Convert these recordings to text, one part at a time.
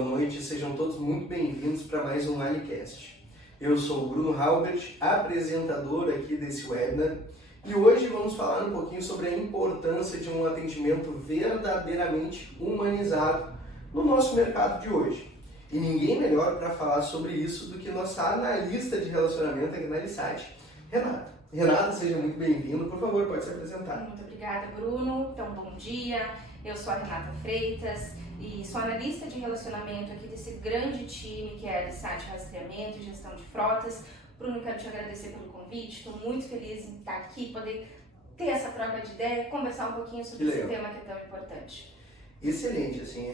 boa noite, sejam todos muito bem-vindos para mais um Alicast. Eu sou o Bruno Halbert, apresentador aqui desse webinar, e hoje vamos falar um pouquinho sobre a importância de um atendimento verdadeiramente humanizado no nosso mercado de hoje. E ninguém melhor para falar sobre isso do que nossa analista de relacionamento aqui na Alisat, Renata. Renata, seja muito bem-vinda, por favor, pode se apresentar. Muito obrigada, Bruno. Então, bom dia. Eu sou a Renata Freitas e sou analista de relacionamento aqui desse grande time que é a Alisat Rastreamento e Gestão de Frotas. Bruno, quero te agradecer pelo convite. Estou muito feliz em estar aqui, poder ter essa troca de ideia e conversar um pouquinho sobre esse tema que é tão importante. Excelente, assim,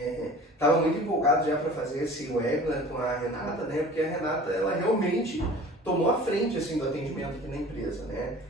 estava muito empolgado já para fazer esse webinar com a Renata, né? Porque a Renata, ela realmente tomou a frente, assim, do atendimento aqui na empresa, né?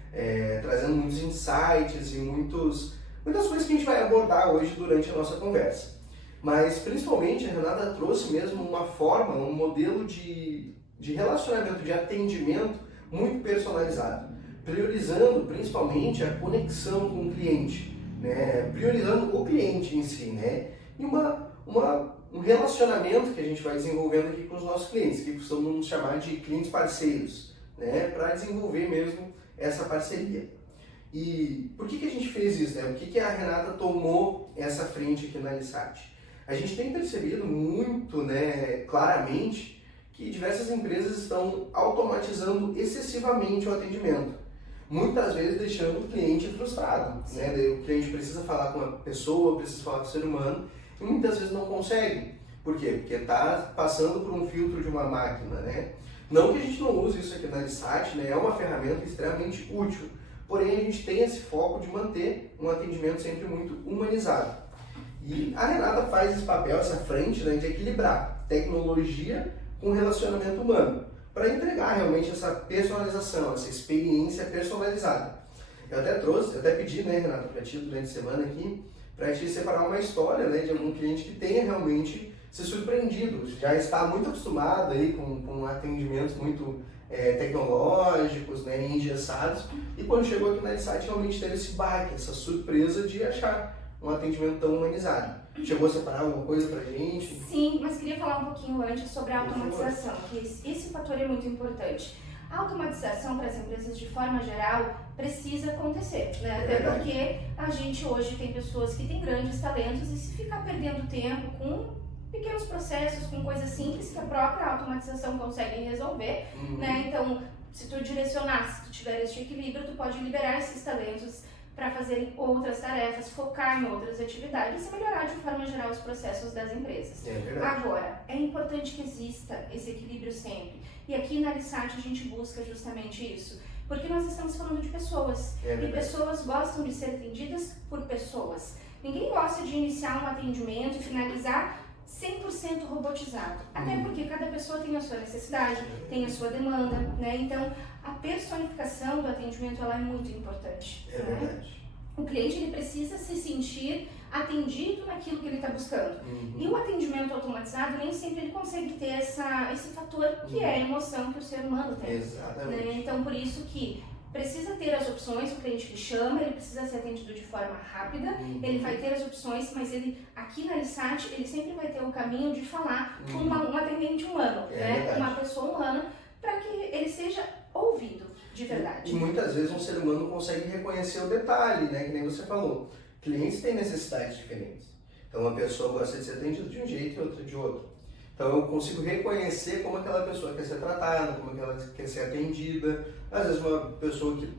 Trazendo muitos insights e muitas coisas que a gente vai abordar hoje durante a nossa conversa. Mas, principalmente, a Renata trouxe mesmo uma forma, um modelo de relacionamento, de atendimento muito personalizado, priorizando principalmente a conexão com o cliente, né? Priorizando o cliente em si, né? E um relacionamento que a gente vai desenvolvendo aqui com os nossos clientes, que costumamos chamar de clientes parceiros, né? Para desenvolver mesmo essa parceria. E por que a gente fez isso, né? Por que a Renata tomou essa frente aqui na Alisat? A gente tem percebido muito, né, claramente que diversas empresas estão automatizando excessivamente o atendimento. Muitas vezes deixando o cliente frustrado, né? O cliente precisa falar com a pessoa, precisa falar com o ser humano e muitas vezes não consegue. Por quê? Porque está passando por um filtro de uma máquina, né? Não que a gente não use isso aqui na Alisat, né? É uma ferramenta extremamente útil, porém a gente tem esse foco de manter um atendimento sempre muito humanizado. E a Renata faz esse papel, essa frente, né, de equilibrar tecnologia com relacionamento humano, para entregar realmente essa personalização, essa experiência personalizada. Eu até pedi, né, Renata, para ti durante a semana aqui, para te separar uma história, né, de algum cliente que tenha realmente se surpreendido, já está muito acostumado aí com atendimentos muito tecnológicos, né, engessados, e quando chegou aqui na Alisat realmente teve esse baque, essa surpresa de achar um atendimento tão humanizado. Chegou a separar alguma coisa pra gente? Sim, mas queria falar um pouquinho antes sobre a automatização, que esse fator é muito importante. A automatização para as empresas, de forma geral, precisa acontecer, né? Até porque a gente hoje tem pessoas que têm grandes talentos e se ficar perdendo tempo com pequenos processos, com coisas simples que a própria automatização consegue resolver, né? Então, se tu direcionar, se tu tiver esse equilíbrio, tu pode liberar esses talentos para fazerem outras tarefas, focar em outras atividades e melhorar de forma geral os processos das empresas. Agora, é importante que exista esse equilíbrio sempre. E aqui na Alisat a gente busca justamente isso. Porque nós estamos falando de pessoas. E pessoas gostam de ser atendidas por pessoas. Ninguém gosta de iniciar um atendimento e finalizar 100% robotizado. Até porque cada pessoa tem a sua necessidade, tem a sua demanda, né? Então, a personificação do atendimento ela é muito importante. Verdade. O cliente ele precisa se sentir atendido naquilo que ele está buscando. E o atendimento automatizado nem sempre ele consegue ter esse fator que é a emoção que o ser humano tem. Exatamente. Né? Então, por isso que precisa ter as opções, o cliente que chama, ele precisa ser atendido de forma rápida, ele vai ter as opções, mas ele, aqui na Alisat, ele sempre vai ter o caminho de falar com um atendente humano, né? Uma pessoa humana, para que ele seja ouvido de verdade. E muitas vezes um ser humano consegue reconhecer o detalhe, né? Que nem você falou. Clientes têm necessidades diferentes. Então uma pessoa gosta de ser atendida de um jeito e outra de outro. Então eu consigo reconhecer como aquela pessoa quer ser tratada, como ela quer ser atendida. Às vezes uma pessoa que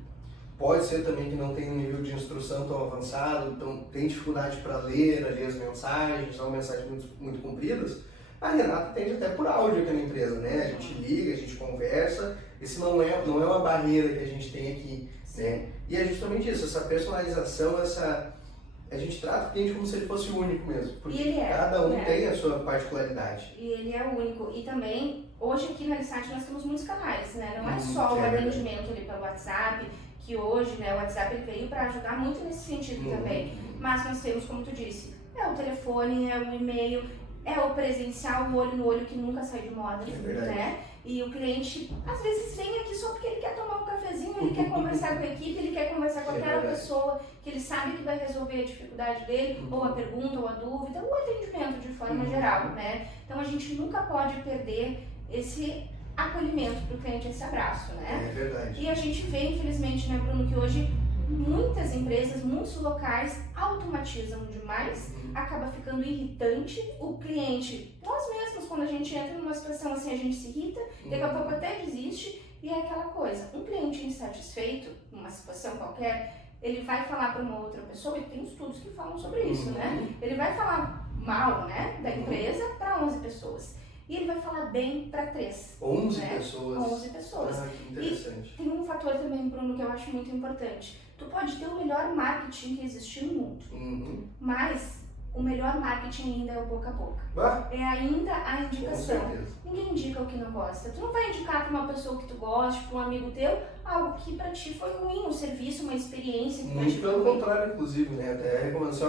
pode ser também que não tem um nível de instrução tão avançado, então tem dificuldade para ler ali as mensagens, são mensagens muito compridas. A Renata atende até por áudio aqui na empresa, né? A gente liga, a gente conversa. Esse não é uma barreira que a gente tem aqui, né? E é justamente isso, essa personalização, a gente trata o cliente como se ele fosse único mesmo, porque cada um tem a sua particularidade. E ele é único. E também, hoje aqui na Alisat nós temos muitos canais, né? Não é só o atendimento ali pelo WhatsApp, que hoje, né, o WhatsApp ele veio para ajudar muito nesse sentido também. Mas nós temos, como tu disse, é o telefone, é o e-mail, é o presencial, o olho no olho que nunca sai de moda, né? E o cliente, às vezes, vem aqui só porque ele quer tomar um cafezinho, ele quer conversar com a equipe, ele quer conversar com aquela pessoa que ele sabe que vai resolver a dificuldade dele, ou a pergunta, ou a dúvida, ou o atendimento de forma geral, né? Então, a gente nunca pode perder esse acolhimento para o cliente, esse abraço, né? É verdade. E a gente vê, infelizmente, né, Bruno, que hoje muitas empresas, muitos locais automatizam demais, acaba ficando irritante, o cliente, nós mesmos, quando a gente entra numa situação assim, a gente se irrita, daqui a pouco até desiste, e é aquela coisa, um cliente insatisfeito, numa situação qualquer, ele vai falar para uma outra pessoa, e tem estudos que falam sobre isso, né? Ele vai falar mal, né, da empresa para 11 pessoas. E ele vai falar bem para 3. 11 né? pessoas? 11 pessoas. Ah, que interessante. E tem um fator também, Bruno, que eu acho muito importante. Tu pode ter o melhor marketing que existe no mundo, mas o melhor marketing ainda é o boca a boca. É ainda a indicação. Ninguém indica o que não gosta. Tu não vai indicar para uma pessoa que tu gosta, para um amigo teu, algo que para ti foi ruim, um serviço, uma experiência que muito pelo contrário, inclusive, né? Até recomendo assim,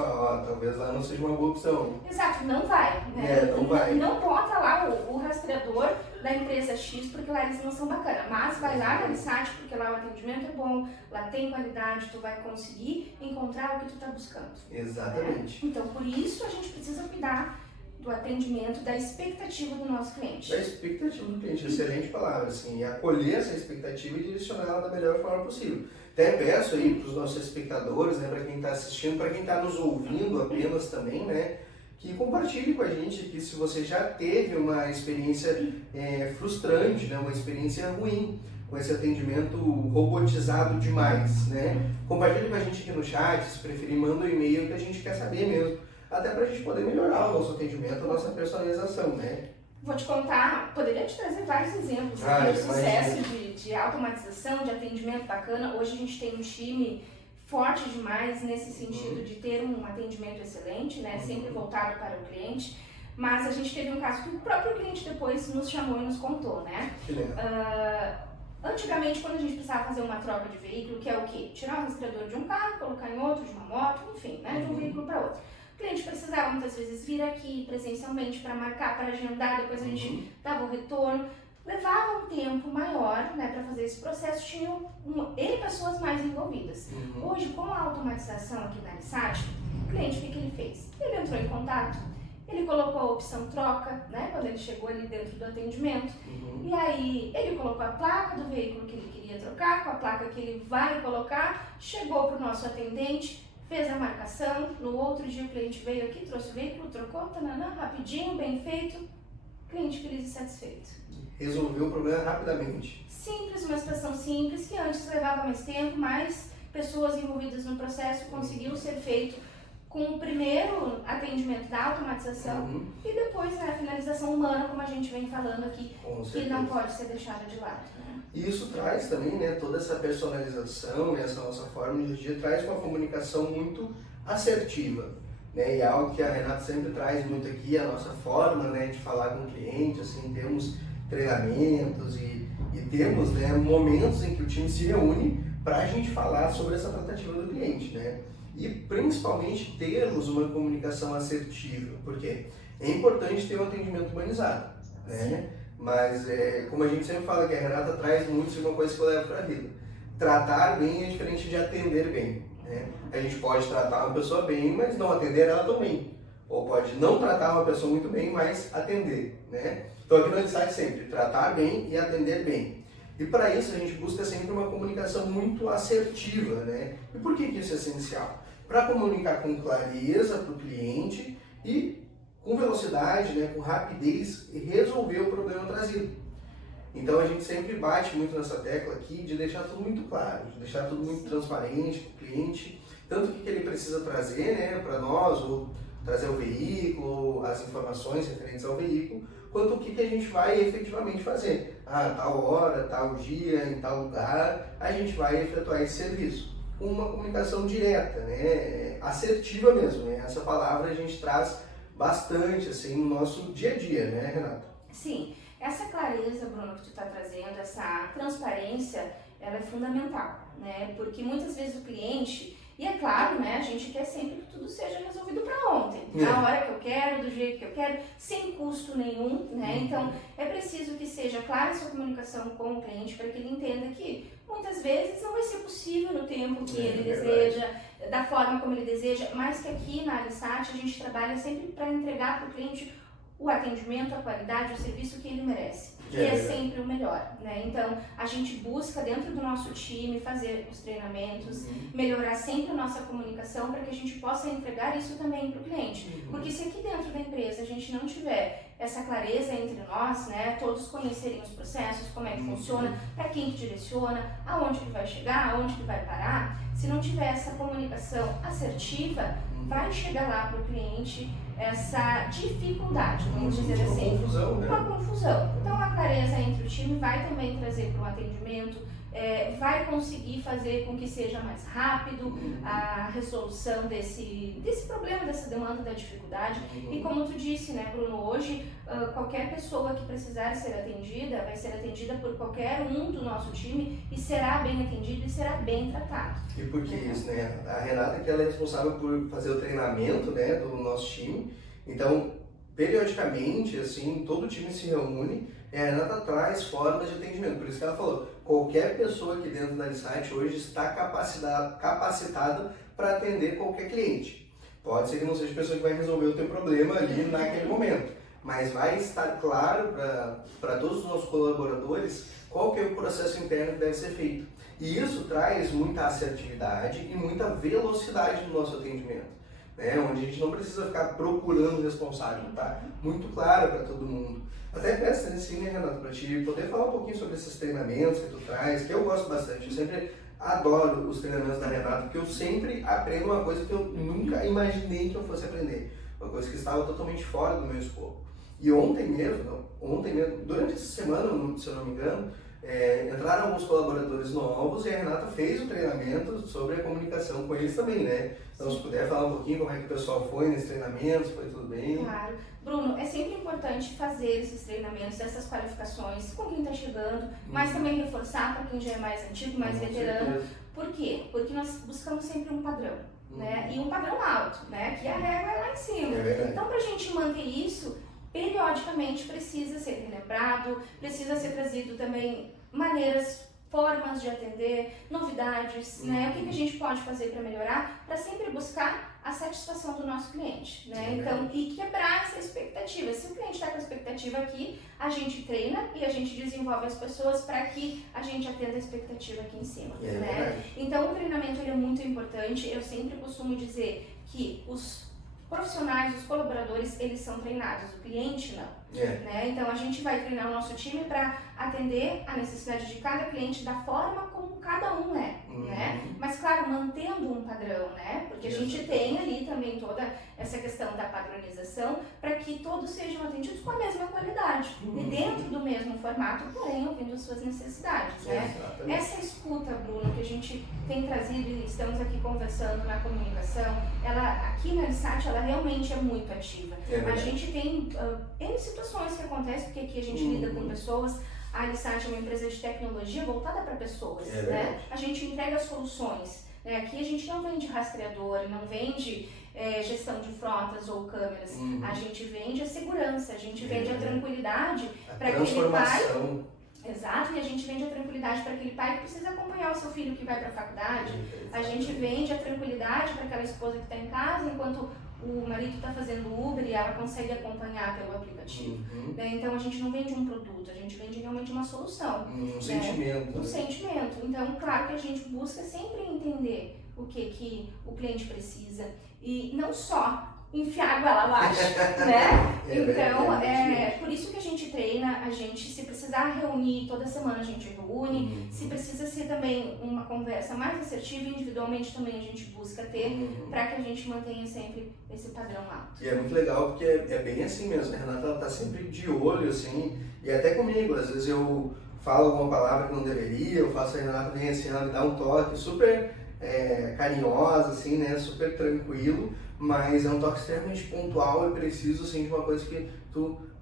talvez lá não seja uma boa opção. Exato, não vai. Né? Não vai. Não bota lá o rastreador da empresa X porque lá eles não são bacanas, mas vai lá na Alisat porque lá o atendimento é bom, lá tem qualidade, tu vai conseguir encontrar o que tu tá buscando. Exatamente. Então, por isso a gente precisa cuidar do atendimento, da expectativa do nosso cliente. Da expectativa do cliente, excelente palavra, assim, e acolher essa expectativa e direcionar ela da melhor forma possível. Até peço aí para os nossos espectadores, né, para quem está assistindo, para quem está nos ouvindo apenas também, né, que compartilhe com a gente que se você já teve uma experiência frustrante, né, uma experiência ruim com esse atendimento robotizado demais, né, compartilhe com a gente aqui no chat, se preferir, manda um e-mail que a gente quer saber mesmo. Até para a gente poder melhorar o nosso atendimento, a nossa personalização, né? Vou te contar, poderia te trazer vários exemplos de sucesso de automatização, de atendimento bacana. Hoje a gente tem um time forte demais nesse sentido de ter um atendimento excelente, né? Sempre voltado para o cliente. Mas a gente teve um caso que o próprio cliente depois nos chamou e nos contou, né? Antigamente, quando a gente precisava fazer uma troca de veículo, que é o quê? Tirar o rastreador de um carro, colocar em outro, de uma moto, enfim, né? De um veículo para outro. O cliente precisava muitas vezes vir aqui presencialmente para marcar, para agendar, depois a gente dava o retorno. Levava um tempo maior, né, para fazer esse processo, tinham pessoas mais envolvidas. Hoje, com a automatização aqui na Alisat, o cliente, o que ele fez? Ele entrou em contato, ele colocou a opção troca, né, quando ele chegou ali dentro do atendimento, e aí ele colocou a placa do veículo que ele queria trocar, com a placa que ele vai colocar, chegou para o nosso atendente, fez a marcação, no outro dia o cliente veio aqui, trouxe o veículo, trocou, tananã, rapidinho, bem feito, cliente feliz e satisfeito. Resolveu o problema rapidamente. Simples, uma situação simples, que antes levava mais tempo, mais pessoas envolvidas no processo, conseguiu ser feito com o primeiro atendimento da automatização e depois, né, a finalização humana, como a gente vem falando aqui, que não pode ser deixada de lado. E isso traz também, né, toda essa personalização e essa nossa forma de dia traz uma comunicação muito assertiva, né, e é algo que a Renata sempre traz muito aqui, a nossa forma, né, de falar com o cliente, assim, temos treinamentos e temos, né, momentos em que o time se reúne para a gente falar sobre essa tratativa do cliente, né, e principalmente termos uma comunicação assertiva, porque é importante ter um atendimento humanizado, né? Mas, como a gente sempre fala, que a Renata traz muito de uma coisa que eu levo para a vida. Tratar bem é diferente de atender bem, né? A gente pode tratar uma pessoa bem, mas não atender ela também. Ou pode não tratar uma pessoa muito bem, mas atender, né? Então aqui no Alisat sempre, tratar bem e atender bem. E para isso a gente busca sempre uma comunicação muito assertiva, né? E por que isso é essencial? Para comunicar com clareza para o cliente e com velocidade, né, com rapidez e resolver o problema trazido. Então a gente sempre bate muito nessa tecla aqui de deixar tudo muito claro, de deixar tudo muito transparente para o cliente, tanto o que ele precisa trazer, né, para nós, ou trazer o veículo, as informações referentes ao veículo, quanto o que a gente vai efetivamente fazer. Tal hora, tal dia, em tal lugar, a gente vai efetuar esse serviço. Com uma comunicação direta, né, assertiva mesmo, né? Essa palavra a gente traz bastante assim no nosso dia a dia, né, Renata? Sim, essa clareza, Bruno, que tu está trazendo, essa transparência, ela é fundamental, né? Porque muitas vezes o cliente, e é claro, né, a gente quer sempre que tudo seja resolvido para ontem, na hora que eu quero, do jeito que eu quero, sem custo nenhum, né? Então é preciso que seja clara essa comunicação com o cliente para que ele entenda que muitas vezes não vai ser possível no tempo que ele deseja, da forma como ele deseja, mas que aqui na Alisat a gente trabalha sempre para entregar para o cliente o atendimento, a qualidade, o serviço que ele merece. E é sempre o melhor, né? Então, a gente busca dentro do nosso time fazer os treinamentos, melhorar sempre a nossa comunicação para que a gente possa entregar isso também para o cliente. Porque se aqui dentro da empresa a gente não tiver essa clareza entre nós, né? Todos conhecerem os processos, como é que funciona, para quem que direciona, aonde que vai chegar, aonde que vai parar, se não tiver essa comunicação assertiva, vai chegar lá para o cliente essa dificuldade, vamos dizer assim, uma confusão. Então a clareza entre o time vai também trazer para o atendimento, vai conseguir fazer com que seja mais rápido a resolução desse problema, dessa demanda, da dificuldade. E como tu disse, né, Bruno, hoje qualquer pessoa que precisar ser atendida vai ser atendida por qualquer um do nosso time e será bem atendido e será bem tratado. E por que isso, né? A Renata que ela é responsável por fazer o treinamento, né, do nosso time. Então, periodicamente, assim, todo o time se reúne e a Renata traz formas de atendimento. Por isso que ela falou, qualquer pessoa aqui dentro da Alisat hoje está capacitada para atender qualquer cliente. Pode ser que não seja a pessoa que vai resolver o teu problema ali naquele momento, mas vai estar claro para todos os nossos colaboradores qual que é o processo interno que deve ser feito. E isso traz muita assertividade e muita velocidade no nosso atendimento, né? Onde a gente não precisa ficar procurando o responsável, tá? Muito claro para todo mundo. Até peço assim, né, Renato, para te poder falar um pouquinho sobre esses treinamentos que tu traz, que eu gosto bastante. Eu sempre adoro os treinamentos da Renata, porque eu sempre aprendo uma coisa que eu nunca imaginei que eu fosse aprender. Uma coisa que estava totalmente fora do meu escopo. E ontem mesmo, durante essa semana, se eu não me engano, entraram alguns colaboradores novos e a Renata fez o treinamento sobre a comunicação com eles também, né? Então, se puder falar um pouquinho como é que o pessoal foi nesse treinamento, foi tudo bem? Claro. Bruno, é sempre importante fazer esses treinamentos, essas qualificações com quem está chegando, mas também reforçar para quem já é mais antigo, mais veterano. Por quê? Porque nós buscamos sempre um padrão, né? E um padrão alto, né? Que a régua é lá em cima. Então, para a gente manter isso, periodicamente precisa ser relembrado, precisa ser trazido também formas de atender, novidades, né? O que a gente pode fazer para melhorar, para sempre buscar a satisfação do nosso cliente, né? Então, e quebrar essa expectativa. Se o cliente está com a expectativa aqui, a gente treina e a gente desenvolve as pessoas para que a gente atenda a expectativa aqui em cima, né? Então, o treinamento ele é muito importante. Eu sempre costumo dizer que os profissionais, os colaboradores, eles são treinados, o cliente não. Né? Então a gente vai treinar o nosso time para atender a necessidade de cada cliente da forma como cada um é, né? Mas claro, mantendo um padrão, né? Porque a gente tem ali também toda essa questão da padronização para que todos sejam atendidos com a mesma qualidade e dentro do mesmo formato, porém ouvindo as suas necessidades, né? Essa escuta, Bruno, que a gente tem trazido e estamos aqui conversando na comunicação, ela aqui na Alisat, ela realmente é muito ativa. A gente tem N situações que acontecem, porque aqui a gente lida com pessoas. A Alisat é uma empresa de tecnologia voltada para pessoas, né? A gente entrega soluções. Né? Aqui a gente não vende rastreador, não vende gestão de frotas ou câmeras. A gente vende a segurança, a gente vende a tranquilidade para aquele pai. Exato, e a gente vende a tranquilidade para aquele pai que precisa acompanhar o seu filho que vai para a faculdade. A gente vende a tranquilidade para aquela esposa que está em casa, enquanto o marido está fazendo Uber e ela consegue acompanhar pelo aplicativo. Né? Então a gente não vende um produto, a gente vende realmente uma solução. Sentimento. Um sentimento. Então, claro que a gente busca sempre entender o que o cliente precisa e não só enfiar água lá abaixo, né? Então, por isso que a gente treina, a gente, se precisar reunir, toda semana a gente reúne, se precisa ser também uma conversa mais assertiva, individualmente também a gente busca ter, para que a gente mantenha sempre esse padrão alto. E é muito legal porque é bem assim mesmo, a Renata ela tá sempre de olho, assim, e até comigo, às vezes eu falo alguma palavra que não deveria, eu faço a Renata vem assim, ela me dá um toque super carinhosa, assim, né, super tranquilo, mas é um toque extremamente pontual e preciso, assim, de uma coisa que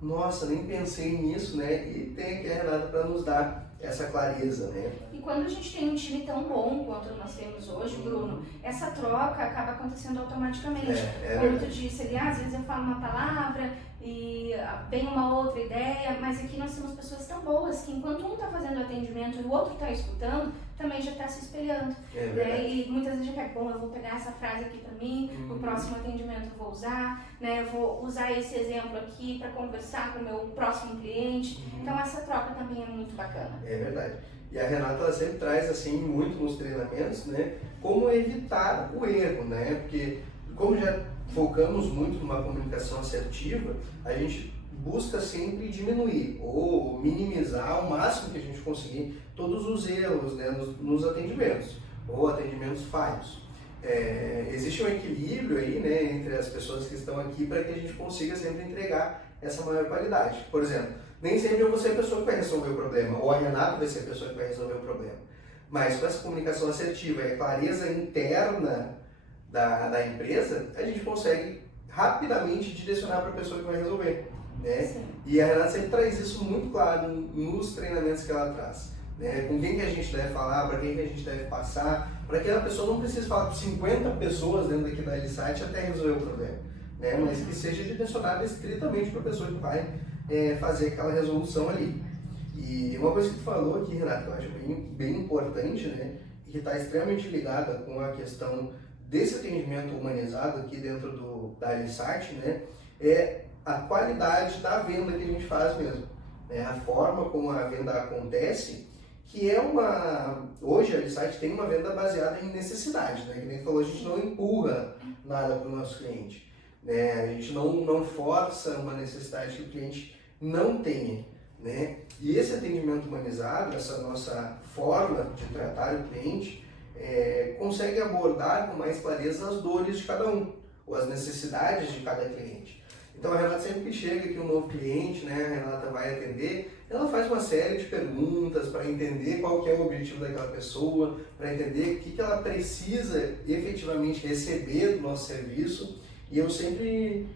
nossa, nem pensei nisso, né, e tem aqui a Renata para nos dar essa clareza, né. E quando a gente tem um time tão bom quanto nós temos hoje, Bruno, essa troca acaba acontecendo automaticamente. Como tu disse ali, às vezes eu falo uma palavra e vem uma outra ideia, mas aqui nós temos pessoas tão boas que enquanto um está fazendo o atendimento e o outro está escutando, também já está se espelhando. Né? E muitas vezes já pega, bom, eu vou pegar essa frase aqui para mim, no próximo atendimento eu vou usar, né? Eu vou usar esse exemplo aqui para conversar com o meu próximo cliente. Então essa troca também é muito bacana. É verdade. E a Renata ela sempre traz assim muito nos treinamentos, né, como evitar o erro, né? Porque como já focamos muito numa comunicação assertiva, a gente busca sempre diminuir ou minimizar ao máximo que a gente conseguir todos os erros, né, nos atendimentos ou atendimentos falhos. Existe um equilíbrio aí, né, entre as pessoas que estão aqui para que a gente consiga sempre entregar essa maior qualidade. Por exemplo, nem sempre eu vou ser a pessoa que vai resolver o problema, ou a Renata vai ser a pessoa que vai resolver o problema. Mas com essa comunicação assertiva e a clareza interna da empresa, a gente consegue rapidamente direcionar para a pessoa que vai resolver. Né? E a Renata sempre traz isso muito claro nos treinamentos que ela traz. Né? Com quem que a gente deve falar, para quem que a gente deve passar, para que a pessoa não precise falar com 50 pessoas dentro daqui da LSite até resolver o problema. Né? Mas que seja direcionada estritamente para a pessoa que vai fazer aquela resolução ali. E uma coisa que tu falou aqui, Renata, que eu acho bem importante, né, e que está extremamente ligada com a questão desse atendimento humanizado aqui dentro da LSite, né, é a qualidade da venda que a gente faz mesmo. Né, a forma como a venda acontece, que é hoje a LSite tem uma venda baseada em necessidade, né, que nem tu falou, a gente não empurra nada para o nosso cliente. Né, a gente não força uma necessidade que o cliente não tenha. Né? E esse atendimento humanizado, essa nossa forma de tratar o cliente, consegue abordar com mais clareza as dores de cada um, ou as necessidades de cada cliente. Então a Renata sempre que chega aqui um novo cliente, né, a Renata vai atender, ela faz uma série de perguntas para entender qual que é o objetivo daquela pessoa, para entender o que ela precisa efetivamente receber do nosso serviço. E eu sempre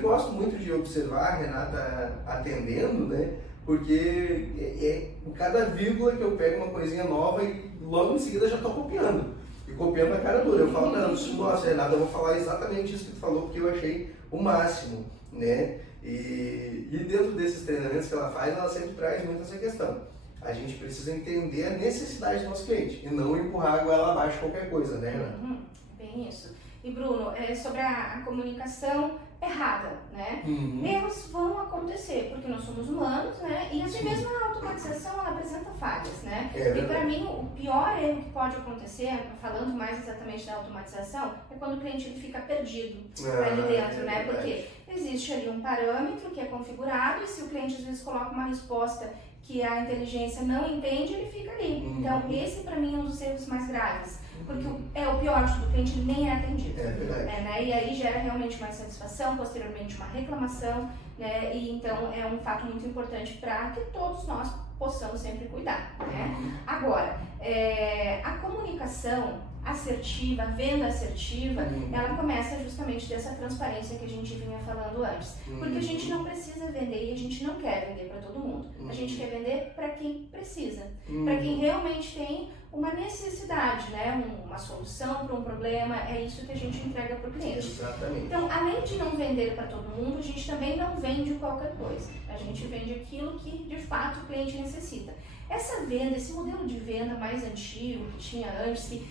gosto muito de observar a Renata atendendo, né? Porque em cada vírgula que eu pego uma coisinha nova e logo em seguida já estou copiando. E copiando a cara dura. Eu falo, nossa, Renata, eu vou falar exatamente isso que tu falou, porque eu achei o máximo, né? E dentro desses treinamentos que ela faz, ela sempre traz muito essa questão. A gente precisa entender a necessidade do nosso cliente e não empurrar a goela abaixo qualquer coisa, né, Renata? Bem isso. E Bruno, sobre a comunicação errada, né? Erros vão acontecer, porque nós somos humanos, né? E até mesmo a automatização, ela apresenta falhas, né? E para mim, o pior erro que pode acontecer, falando mais exatamente da automatização, é quando o cliente ele fica perdido ali dentro, né? Porque existe ali um parâmetro que é configurado e se o cliente às vezes coloca uma resposta que a inteligência não entende, ele fica ali. Então, esse para mim é um dos erros mais graves. Porque o pior do cliente nem é atendido. Né? E aí gera realmente uma insatisfação, posteriormente uma reclamação, né? E então é um fato muito importante para que todos nós possamos sempre cuidar. Né? Agora, a comunicação assertiva, a venda assertiva, ela começa justamente dessa transparência que a gente vinha falando antes. Porque a gente não precisa vender e a gente não quer vender para todo mundo. A gente quer vender para quem precisa, para quem realmente tem uma necessidade, né? Uma solução para um problema, é isso que a gente entrega para o cliente. Exatamente. Então, além de não vender para todo mundo, a gente também não vende qualquer coisa. A gente vende aquilo que de fato o cliente necessita. Essa venda, esse modelo de venda mais antigo que tinha antes, que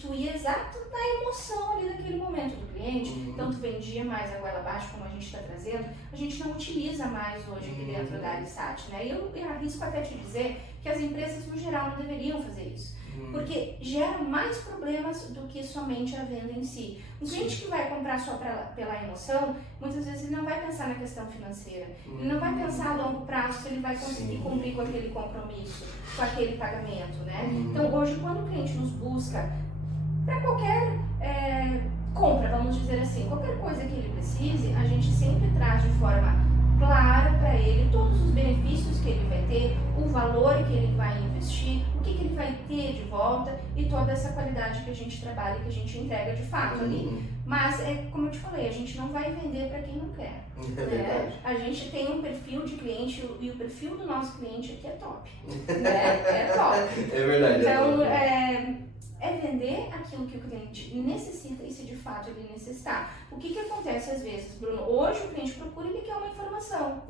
tu ia exato na emoção ali naquele momento do cliente, então tu vendia mais a goela abaixo, como a gente está trazendo, a gente não utiliza mais hoje aqui dentro da LSite, né? E eu arrisco até te dizer que as empresas no geral não deveriam fazer isso, porque gera mais problemas do que somente a venda em si. Um cliente que vai comprar só pela emoção, muitas vezes ele não vai pensar na questão financeira, ele não vai pensar a longo prazo se ele vai conseguir cumprir com aquele compromisso, com aquele pagamento, né? Então hoje quando o cliente nos busca para qualquer compra, vamos dizer assim, qualquer coisa que ele precise, a gente sempre traz de forma clara para ele todos os benefícios que ele vai ter, o valor que ele vai investir, o que ele vai ter de volta e toda essa qualidade que a gente trabalha e que a gente entrega de fato ali. Mas, como eu te falei, a gente não vai vender para quem não quer. A gente tem um perfil de cliente e o perfil do nosso cliente aqui é top. É top. É verdade. Então, é vender aquilo que o cliente necessita e se de fato ele necessitar. O que acontece às vezes, Bruno? Hoje o cliente procura e ele quer uma informação.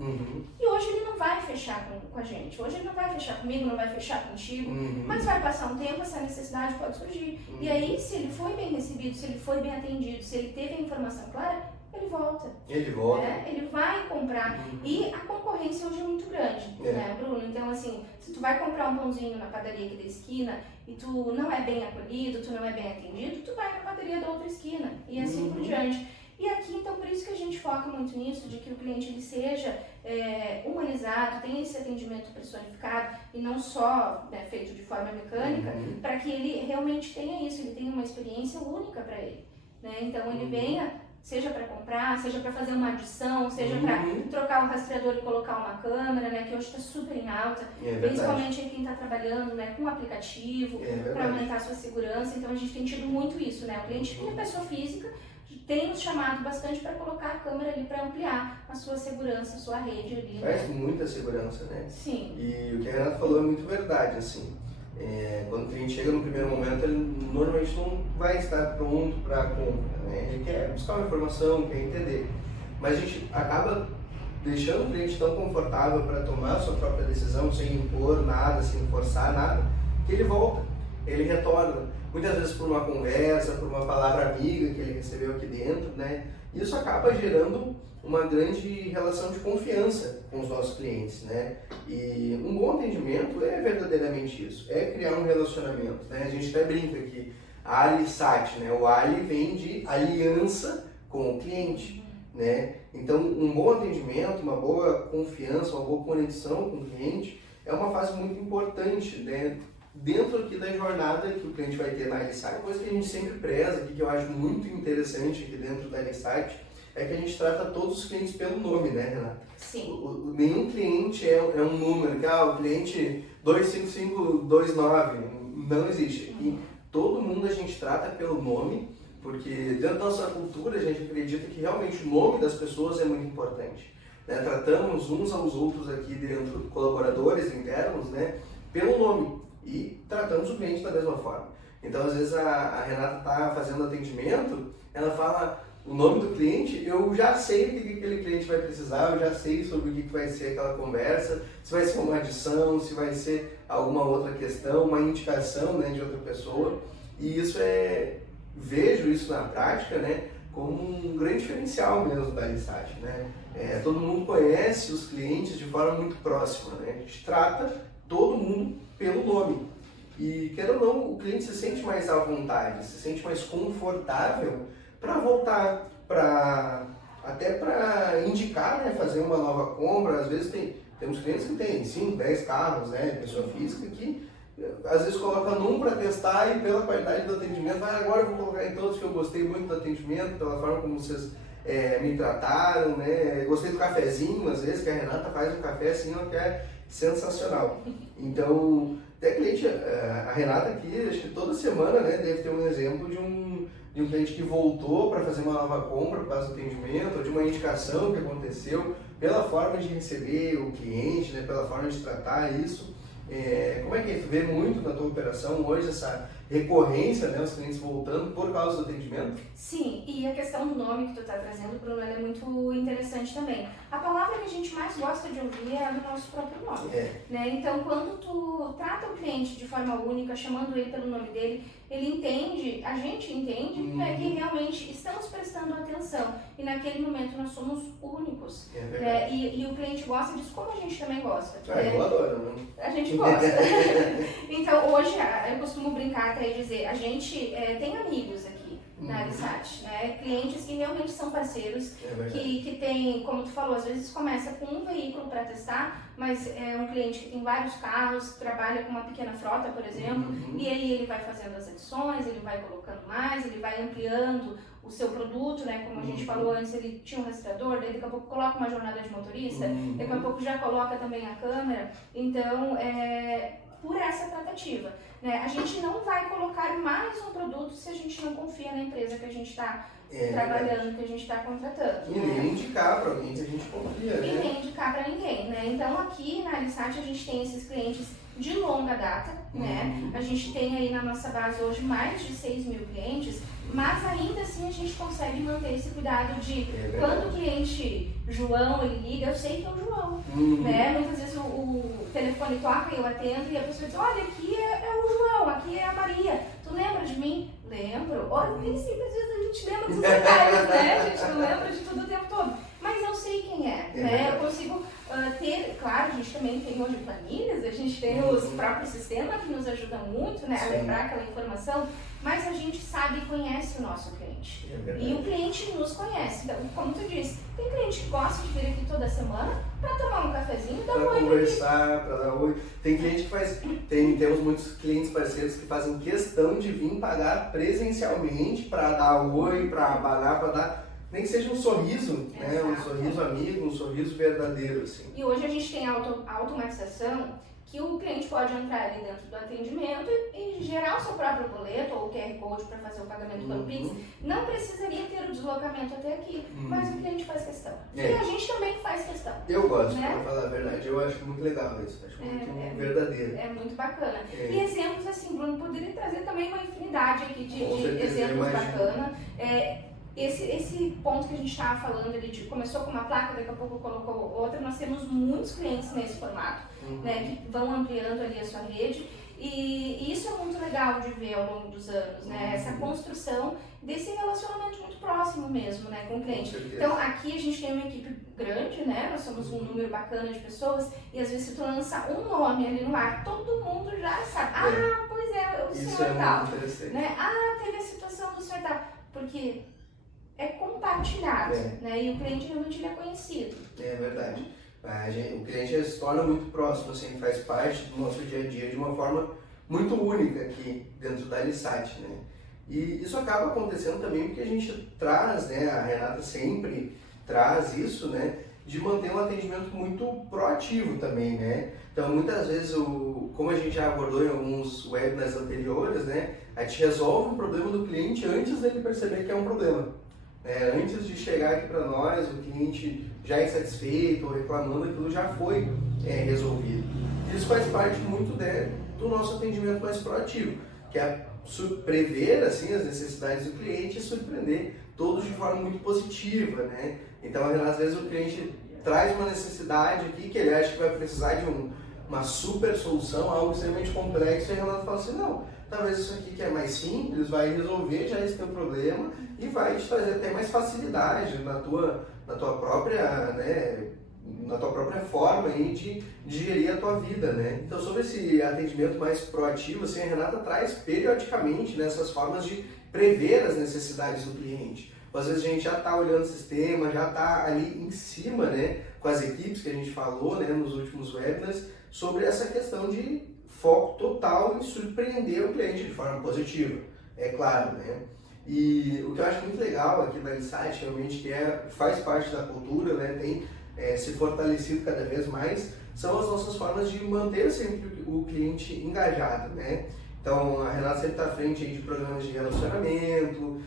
E hoje ele não vai fechar com a gente. Hoje ele não vai fechar comigo, não vai fechar contigo. Mas vai passar um tempo, essa necessidade pode surgir. E aí, se ele foi bem recebido, se ele foi bem atendido, se ele teve a informação clara, ele volta. Ele volta. Né? Ele vai comprar. E a concorrência hoje é muito grande, né, Bruno? Então, assim, se tu vai comprar um pãozinho na padaria aqui da esquina e tu não é bem acolhido, tu não é bem atendido, tu vai na padaria da outra esquina e assim por diante. E aqui, então, por isso que a gente foca muito nisso, de que o cliente ele seja humanizado, tenha esse atendimento personificado e não só, né, feito de forma mecânica, para que ele realmente tenha isso, ele tenha uma experiência única para ele. Né? Então, ele venha, seja para comprar, seja para fazer uma adição, seja para trocar o rastreador e colocar uma câmera, né, que hoje está super em alta, principalmente quem está trabalhando, né, com aplicativo, para aumentar a sua segurança. Então a gente tem tido muito isso, né? O cliente que é pessoa física tem nos chamado bastante para colocar a câmera ali para ampliar a sua segurança, a sua rede ali. Faz muita segurança, né? Sim. E o que a Renata falou é muito verdade, assim. Quando o cliente chega no primeiro momento, ele normalmente não vai estar pronto para a compra, né? Ele quer buscar uma informação, quer entender. Mas a gente acaba deixando o cliente tão confortável para tomar a sua própria decisão, sem impor nada, sem forçar nada, que ele volta, ele retorna. Muitas vezes por uma conversa, por uma palavra amiga que ele recebeu aqui dentro, né? Isso acaba gerando uma grande relação de confiança com os nossos clientes, né? E um bom atendimento é verdadeiramente isso, é criar um relacionamento, né? A gente até brinca aqui, a AliSat, né? O Ali vem de aliança com o cliente, né? Então, um bom atendimento, uma boa confiança, uma boa conexão com o cliente é uma fase muito importante, né? Dentro aqui da jornada que o cliente vai ter na AliSat. Uma coisa que a gente sempre preza aqui, que eu acho muito interessante aqui dentro da AliSat, é que a gente trata todos os clientes pelo nome, né, Renata? Sim. Nenhum cliente é um número, que o cliente 25529, não existe. E todo mundo a gente trata pelo nome, porque dentro da nossa cultura a gente acredita que realmente o nome das pessoas é muito importante. Né? Tratamos uns aos outros aqui dentro, colaboradores internos, né, pelo nome. E tratamos o cliente da mesma forma. Então, às vezes, a Renata está fazendo atendimento, ela fala o nome do cliente, eu já sei o que aquele cliente vai precisar, eu já sei sobre o que vai ser aquela conversa, se vai ser uma adição, se vai ser alguma outra questão, uma indicação, né, de outra pessoa. E isso vejo isso na prática, né, como um grande diferencial mesmo da AliSat, né? Todo mundo conhece os clientes de forma muito próxima, né? A gente trata todo mundo pelo nome. E, quer ou não, o cliente se sente mais à vontade, se sente mais confortável para voltar, até para indicar, né, fazer uma nova compra. Às vezes temos clientes que têm 5, 10 carros, né, pessoa física, que às vezes coloca num para testar e pela qualidade do atendimento, agora eu vou colocar em todos que eu gostei muito do atendimento, pela forma como vocês me trataram, né, gostei do cafezinho, às vezes, que a Renata faz um café assim, que é sensacional. Então, até cliente, a Renata aqui, acho que toda semana, né, deve ter um exemplo de um cliente que voltou para fazer uma nova compra por causa do atendimento, ou de uma indicação que aconteceu, pela forma de receber o cliente, né, pela forma de tratar isso. Como é que tu vê muito na tua operação hoje essa recorrência, né, os clientes voltando por causa do atendimento? Sim, e a questão do nome que tu está trazendo, Bruno, ela é muito interessante também. A palavra que a gente mais gosta de ouvir é a do nosso próprio nome. Né? Então, quando tu trata o cliente de forma única, chamando ele pelo nome dele, ele entende, a gente entende, né, que realmente estamos prestando atenção e naquele momento nós somos únicos. Né? E o cliente gosta disso como a gente também gosta. Eu adoro, né? A gente gosta. Então, hoje, eu costumo brincar até e dizer, a gente tem amigos aqui na AliSat, né? Clientes que realmente são parceiros, que tem, como tu falou, às vezes começa com um veículo para testar, mas é um cliente que tem vários carros, trabalha com uma pequena frota, por exemplo, e aí ele vai fazendo as adições, ele vai colocando mais, ele vai ampliando o seu produto, né? Como a gente falou antes, ele tinha um rastreador, daí daqui a pouco coloca uma jornada de motorista, daqui a pouco já coloca também a câmera. Então, por essa tratativa, né? A gente não vai colocar mais um produto se a gente não confia na empresa que a gente está trabalhando, que a gente está contratando. E nem indicar para alguém que a gente confia, né? E nem indicar para ninguém, né? Então aqui na AliSat a gente tem esses clientes de longa data, né? A gente tem aí na nossa base hoje mais de 6 mil clientes, mas ainda assim a gente consegue manter esse cuidado de quando o cliente João, ele liga, eu sei que é o João, né? Muitas vezes o telefone toca e eu atendo e a pessoa diz, olha, aqui é o João, aqui é a Maria, tu lembra de mim? Lembro. Olha, nem sempre às vezes a gente lembra dos detalhes, né? A gente não lembra de tudo o tempo todo, mas eu sei quem é, né? Eu consigo ter, claro, a gente também tem hoje planilhas, a gente tem os próprios sistemas que nos ajudam muito, né, a lembrar aquela informação, mas a gente sabe e conhece o nosso cliente. E o cliente nos conhece. Então, como tu disse, tem cliente que gosta de vir aqui toda semana para tomar um cafezinho e dar um oi. Para conversar, para dar oi. Tem cliente que faz, temos muitos clientes parceiros que fazem questão de vir pagar presencialmente para dar oi, para abanar, para dar, nem que seja um sorriso, né? Um sorriso amigo, um sorriso verdadeiro, assim. E hoje a gente tem a automatização que o cliente pode entrar ali dentro do atendimento e gerar o seu próprio boleto ou QR Code para fazer o pagamento pelo Pix. Não precisaria ter o deslocamento até aqui, mas o cliente faz questão. E a gente também faz questão. Eu gosto, né? Para falar a verdade, eu acho muito legal isso, acho muito verdadeiro. É muito bacana. E exemplos assim, Bruno, poderia trazer também uma infinidade aqui de exemplos bacanas. Esse ponto que a gente estava falando, ele começou com uma placa, daqui a pouco colocou outra, nós temos muitos clientes nesse formato, né, que vão ampliando ali a sua rede, e isso é muito legal de ver ao longo dos anos, né, essa construção desse relacionamento muito próximo mesmo, né, com o cliente. Então aqui a gente tem uma equipe grande, né, nós somos um número bacana de pessoas, e às vezes se tu lança um nome ali no ar, todo mundo já sabe, pois é, o senhor tal, né, teve a situação do senhor tal, porque é compartilhado, né? E o cliente realmente é conhecido. É verdade. O cliente se torna muito próximo, assim, faz parte do nosso dia a dia de uma forma muito única aqui dentro da Alisat, né? E isso acaba acontecendo também porque a gente traz, né? A Renata sempre traz isso, né? De manter um atendimento muito proativo também, né? Então, muitas vezes, como a gente já abordou em alguns webinars anteriores, né? A gente resolve o problema do cliente antes dele perceber que é um problema. Antes de chegar aqui para nós, o cliente já insatisfeito ou reclamando, aquilo já foi resolvido. Isso faz parte muito do nosso atendimento mais proativo, que é prever assim, as necessidades do cliente e surpreender todos de forma muito positiva, né? Então, às vezes o cliente traz uma necessidade aqui que ele acha que vai precisar de uma super solução, algo extremamente complexo, e a Renata fala assim, não, talvez isso aqui que é mais simples vai resolver já esse teu problema e vai te trazer até mais facilidade na tua própria, né, na tua própria forma aí de gerir a tua vida, né? Então, sobre esse atendimento mais proativo, assim, a Renata traz periodicamente nessas formas de prever as necessidades do cliente. Às vezes a gente já está olhando o sistema, já está ali em cima, né, com as equipes que a gente falou, né, nos últimos webinars, sobre essa questão de foco total em surpreender o cliente de forma positiva, é claro, né? E o que eu acho muito legal aqui da Alisat, realmente, que faz parte da cultura, né, tem se fortalecido cada vez mais, são as nossas formas de manter sempre o cliente engajado, né? Então, a Renata sempre está à frente aí de programas de relacionamento,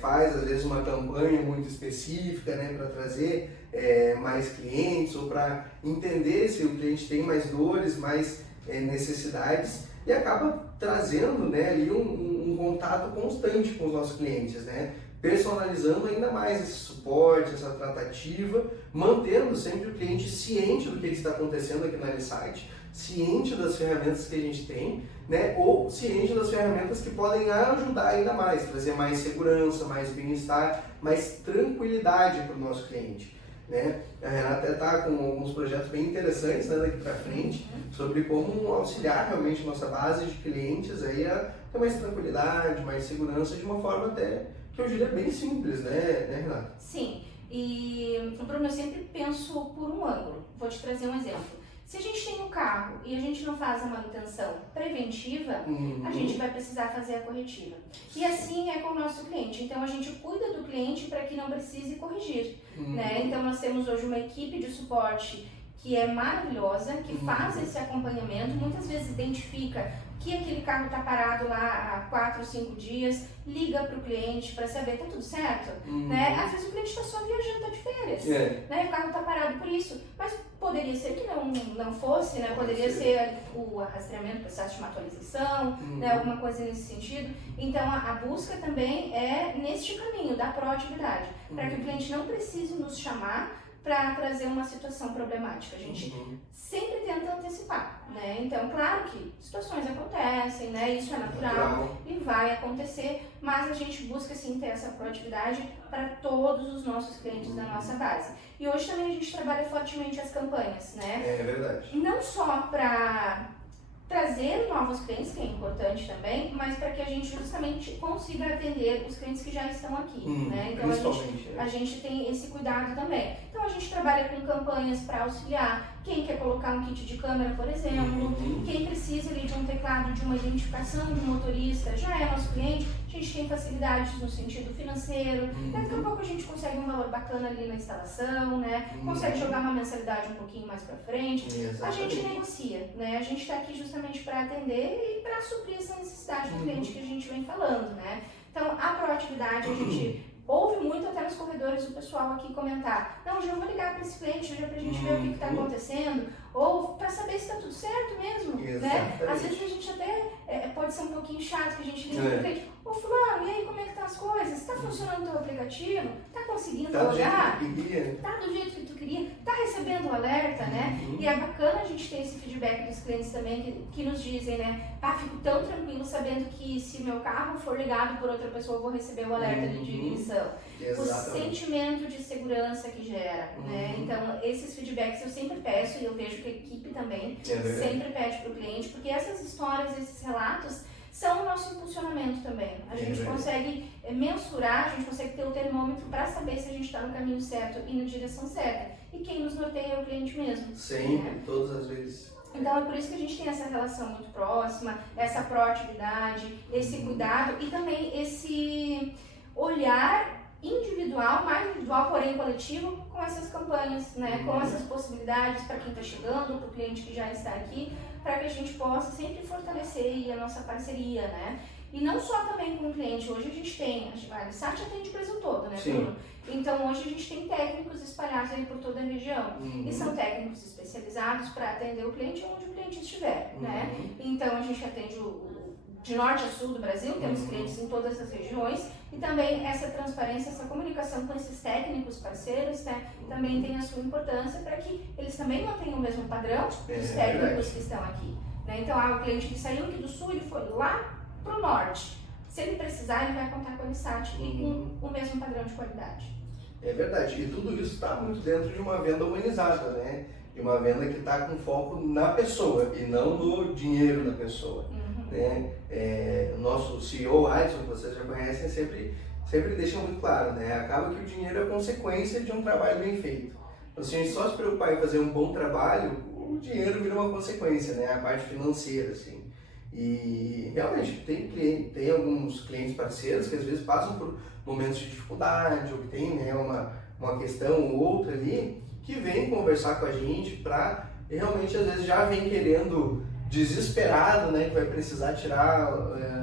faz às vezes uma campanha muito específica, né, para trazer mais clientes ou para entender se o cliente tem mais dores, mais necessidades, e acaba trazendo, né, ali um contato constante com os nossos clientes, né, personalizando ainda mais esse suporte, essa tratativa, mantendo sempre o cliente ciente do que está acontecendo aqui na Alisat, ciente das ferramentas que a gente tem, né, ou ciente das ferramentas que podem ajudar ainda mais, trazer mais segurança, mais bem-estar, mais tranquilidade para o nosso cliente, né? A Renata está com alguns projetos bem interessantes, né, daqui para frente, sobre como auxiliar realmente nossa base de clientes aí a ter mais tranquilidade, mais segurança, de uma forma até que eu diria bem simples, né, Renata? Sim, e Bruno, eu sempre penso por um ângulo. Vou te trazer um exemplo. Se a gente tem um carro e a gente não faz a manutenção preventiva, a gente vai precisar fazer a corretiva. E assim é com o nosso cliente. Então a gente cuida do cliente para que não precise corrigir, né? Então nós temos hoje uma equipe de suporte que é maravilhosa, que faz esse acompanhamento, muitas vezes identifica que aquele carro está parado lá há 4 ou 5 dias, liga para o cliente para saber, tá tudo certo? Né? Às vezes o cliente está só viajando, está de férias, né? O carro está parado por isso, mas poderia ser que não fosse, né? Poderia ser o rastreamento, processo de uma atualização, né? Alguma coisa nesse sentido. Então a busca também é neste caminho da proatividade, para que o cliente não precise nos chamar para trazer uma situação problemática. A gente sempre tenta antecipar, né? Então, claro que situações acontecem, né? Isso é natural e vai acontecer, mas a gente busca sim ter essa proatividade para todos os nossos clientes da nossa base. E hoje também a gente trabalha fortemente as campanhas, né? É verdade. Não só para trazer novos clientes, que é importante também, mas para que a gente justamente consiga atender os clientes que já estão aqui, né? Então a gente tem esse cuidado também. Então a gente trabalha com campanhas para auxiliar quem quer colocar um kit de câmera, por exemplo, quem precisa ali de um teclado de uma identificação do motorista, já é nosso cliente, a gente tem facilidades no sentido financeiro, daqui a pouco a gente consegue um valor bacana ali na instalação, né? Consegue jogar uma mensalidade um pouquinho mais para frente, a gente negocia, né? A gente está aqui justamente para atender e para suprir essa necessidade do cliente que a gente vem falando, né? Então a proatividade a gente ouve muito até nos corredores o pessoal aqui comentar, não, já vou ligar para esse cliente já para a gente ver o que está acontecendo, ou para saber se está tudo certo mesmo, né? Às vezes a gente até pode ser um pouquinho chato que a gente liga para o cliente, ô fulano, e aí como é que tá as coisas? Está funcionando o teu aplicativo? Está conseguindo olhar? Está do jeito que tu queria? Está recebendo o alerta, né? E é bacana a gente ter esse feedback dos clientes também que nos dizem, né? Fico tão tranquilo sabendo que se meu carro for ligado por outra pessoa, eu vou receber o alerta de ignição. O sentimento de segurança que gera, né? Então, esses feedbacks eu sempre peço e eu vejo que a equipe também sempre pede para o cliente, porque essas histórias, esses relatos são o nosso impulsionamento também. A gente consegue mensurar, a gente consegue ter o termômetro para saber se a gente está no caminho certo e na direção certa. E quem nos norteia é o cliente mesmo. Sempre, né? Todas as vezes. Então é por isso que a gente tem essa relação muito próxima, essa proatividade, esse cuidado e também esse olhar individual, mais individual, porém coletivo, com essas campanhas, né? Com essas possibilidades para quem está chegando, para o cliente que já está aqui, para que a gente possa sempre fortalecer a nossa parceria, né? E não só também com o cliente, hoje a gente tem, a Alisat atende o Brasil todo, né, Bruno? Então hoje a gente tem técnicos espalhados aí por toda a região. E são técnicos especializados para atender o cliente onde o cliente estiver, né? Então a gente atende de norte a sul do Brasil, temos clientes em todas as regiões e também essa transparência, essa comunicação com esses técnicos parceiros, né, também tem a sua importância para que eles também mantenham o mesmo padrão dos técnicos que estão aqui, né? Então, o cliente que saiu aqui do sul, ele foi lá para o norte. Se ele precisar, ele vai contar com a Alisat e com o mesmo padrão de qualidade. É verdade, e tudo isso está muito dentro de uma venda humanizada, né? De uma venda que está com foco na pessoa e não no dinheiro da pessoa. Né? O nosso CEO, Adson, que vocês já conhecem, sempre deixa muito claro, né? Acaba que o dinheiro é consequência de um trabalho bem feito. Então, se a gente só se preocupar em fazer um bom trabalho, o dinheiro vira uma consequência, né? A parte financeira, assim. E realmente tem alguns clientes parceiros que às vezes passam por momentos de dificuldade ou que tem, né, uma questão ou outra ali que vem conversar com a gente para realmente às vezes já vem querendo desesperado, né, que vai precisar tirar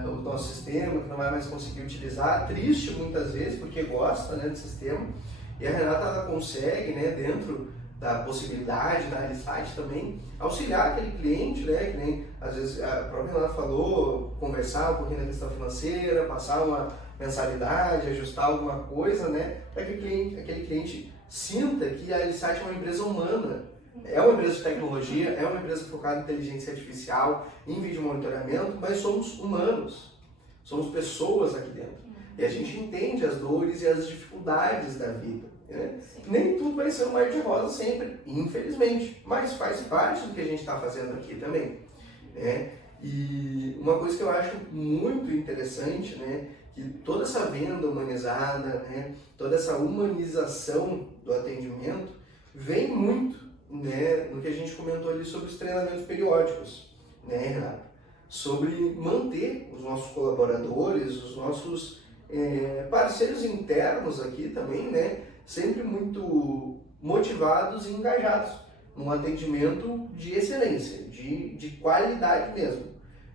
o nosso sistema, que não vai mais conseguir utilizar, triste muitas vezes porque gosta, né, do sistema. E a Renata ela consegue, né, dentro da possibilidade da Alisat também auxiliar aquele cliente, né, que nem às vezes a própria Renata falou, conversar um pouquinho da questão financeira, passar uma mensalidade, ajustar alguma coisa, né, para que aquele cliente sinta que a Alisat é uma empresa humana. É uma empresa de tecnologia, é uma empresa focada em inteligência artificial, em vídeo monitoramento, mas somos humanos, somos pessoas aqui dentro. E a gente entende as dores e as dificuldades da vida. Né? Nem tudo vai ser um mar de rosa sempre, infelizmente, mas faz parte do que a gente está fazendo aqui também. Né? E uma coisa que eu acho muito interessante, né, que toda essa venda humanizada, né, toda essa humanização do atendimento vem muito, né, no que a gente comentou ali sobre os treinamentos periódicos, né, Renato? Sobre manter os nossos colaboradores, os nossos parceiros internos aqui também, né, sempre muito motivados e engajados num atendimento de excelência, de qualidade mesmo.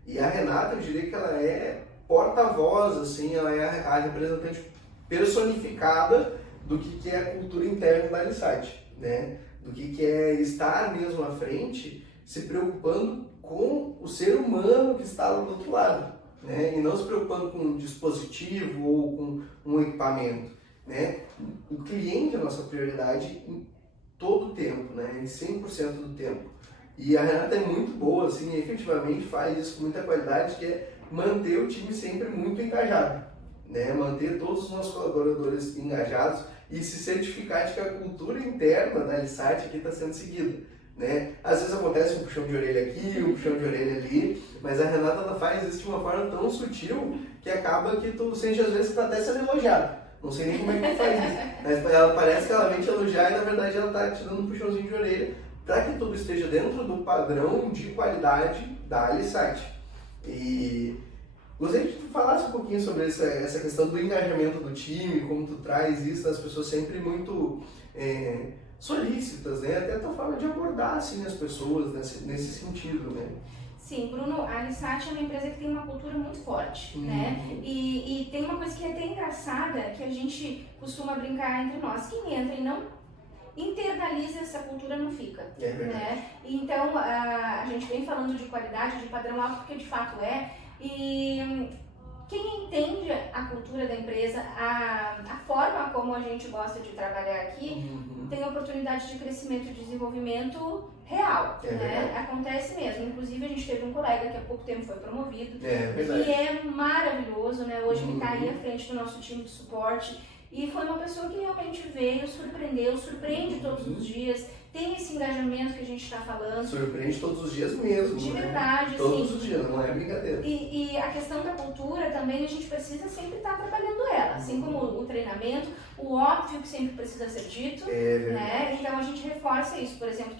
E a Renata, eu diria que ela é porta-voz, assim, ela é a representante personificada do que é a cultura interna da Alisate, né? Do que é estar mesmo à frente, se preocupando com o ser humano que está do outro lado, né? E não se preocupando com um dispositivo ou com um equipamento, né? O cliente é a nossa prioridade em todo o tempo, né? Em 100% do tempo. E a Renata é muito boa, assim, e efetivamente faz isso com muita qualidade, que é manter o time sempre muito engajado, né? Manter todos os nossos colaboradores engajados e se certificar de que a cultura interna da Alisate aqui está sendo seguida, né? Às vezes acontece um puxão de orelha aqui, um puxão de orelha ali, mas a Renata ela faz isso de uma forma tão sutil que acaba que tu sente às vezes que tá até sendo elogiado. Não sei nem como é que tu faz isso, mas ela parece que ela vem te elogiar e na verdade ela está te dando um puxãozinho de orelha para que tudo esteja dentro do padrão de qualidade da Alisate. E gostaria que tu falasse um pouquinho sobre essa questão do engajamento do time, como tu traz isso, as pessoas sempre muito solícitas, né? Até a tua forma de abordar assim, as pessoas nesse sentido, né? Sim, Bruno, a Alisate é uma empresa que tem uma cultura muito forte, né? E tem uma coisa que é até engraçada, que a gente costuma brincar entre nós. Quem entra e não internaliza essa cultura não fica, né? Então, a gente vem falando de qualidade, de padrão alto, porque de fato é. E quem entende a cultura da empresa, a forma como a gente gosta de trabalhar aqui, tem oportunidade de crescimento e desenvolvimento real, né? Acontece mesmo. Inclusive, a gente teve um colega que há pouco tempo foi promovido, que é maravilhoso, né? Hoje ele está aí à frente do nosso time de suporte e foi uma pessoa que realmente veio, surpreendeu, surpreende todos os dias, tem esse engajamento que a gente está falando. Surpreende todos os dias mesmo. De verdade, todos os dias, não é brincadeira. E a questão da cultura também a gente precisa sempre estar trabalhando ela, assim como o treinamento, o óbvio que sempre precisa ser dito, né? Então a gente reforça isso, por exemplo,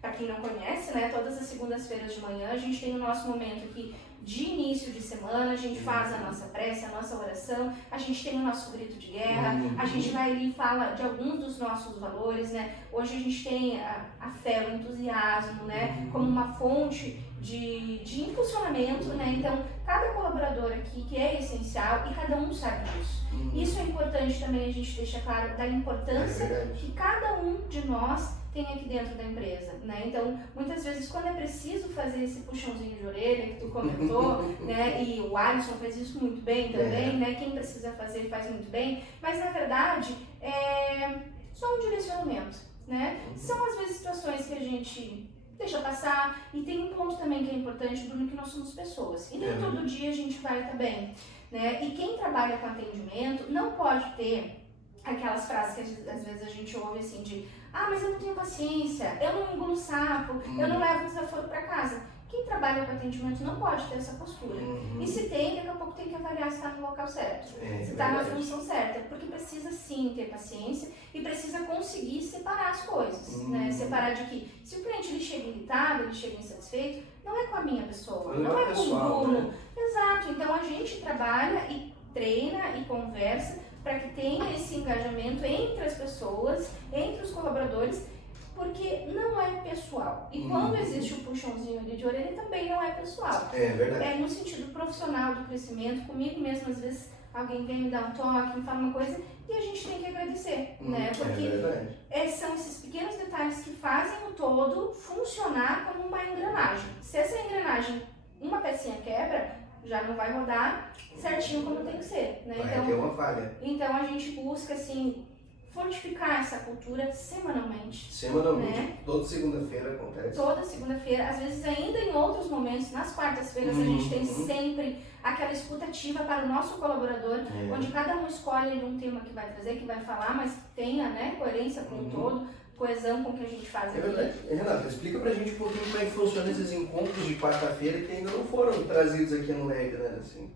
para quem não conhece, né, todas as segundas-feiras de manhã a gente tem o nosso momento aqui de início de semana, a gente faz a nossa prece, a nossa oração, a gente tem o nosso grito de guerra, a gente vai ali e fala de alguns dos nossos valores, né? Hoje a gente tem a fé, o entusiasmo, né, como uma fonte de impulsionamento, né? Então, cada colaborador aqui que é essencial e cada um sabe disso. Isso é importante também a gente deixar claro da importância que cada um de nós tem aqui dentro da empresa, né? Então, muitas vezes, quando é preciso fazer esse puxãozinho de orelha que tu comentou, né? E o Alisson faz isso muito bem também, né? Quem precisa fazer faz muito bem, mas na verdade é só um direcionamento, né? São às vezes situações que a gente deixa passar e tem um ponto também que é importante, Bruno, que nós somos pessoas e nem todo dia a gente vai estar bem, né? E quem trabalha com atendimento não pode ter aquelas frases que às vezes a gente ouve assim de mas eu não tenho paciência, eu não engulo sapo, eu não levo desaforo para casa. Quem trabalha com atendimento não pode ter essa postura. E se tem, daqui a pouco tem que avaliar se está no local certo, se está na função certa. Porque precisa sim ter paciência e precisa conseguir separar as coisas. Né? Separar de que se o cliente ele chega irritado, ele chega insatisfeito, não é com a minha pessoa, não é com o Bruno. Né? Exato, então a gente trabalha e treina e conversa para que tenha esse engajamento entre as pessoas, entre os colaboradores, porque não é pessoal. E quando existe o puxãozinho ali de orelha, também não é pessoal. É verdade. É no sentido profissional do crescimento, comigo mesmo, às vezes alguém vem me dar um toque, me fala uma coisa, e a gente tem que agradecer, né? Porque são esses pequenos detalhes que fazem o todo funcionar como uma engrenagem. Se essa engrenagem, uma pecinha quebra, já não vai rodar certinho como tem que ser, né? Vai ter uma falha. Então a gente busca, assim, fortificar essa cultura semanalmente. Semanalmente, né? Toda segunda-feira acontece. Toda segunda-feira, às vezes ainda em outros momentos, nas quartas-feiras a gente tem sempre aquela escuta ativa para o nosso colaborador, onde cada um escolhe um tema que vai trazer, que vai falar, mas tenha, né, coerência com o todo, coesão com o que a gente faz aqui. É verdade. Renata, explica pra gente um pouquinho como é que funcionam esses encontros de quarta-feira que ainda não foram trazidos aqui no LEG, né? Assim.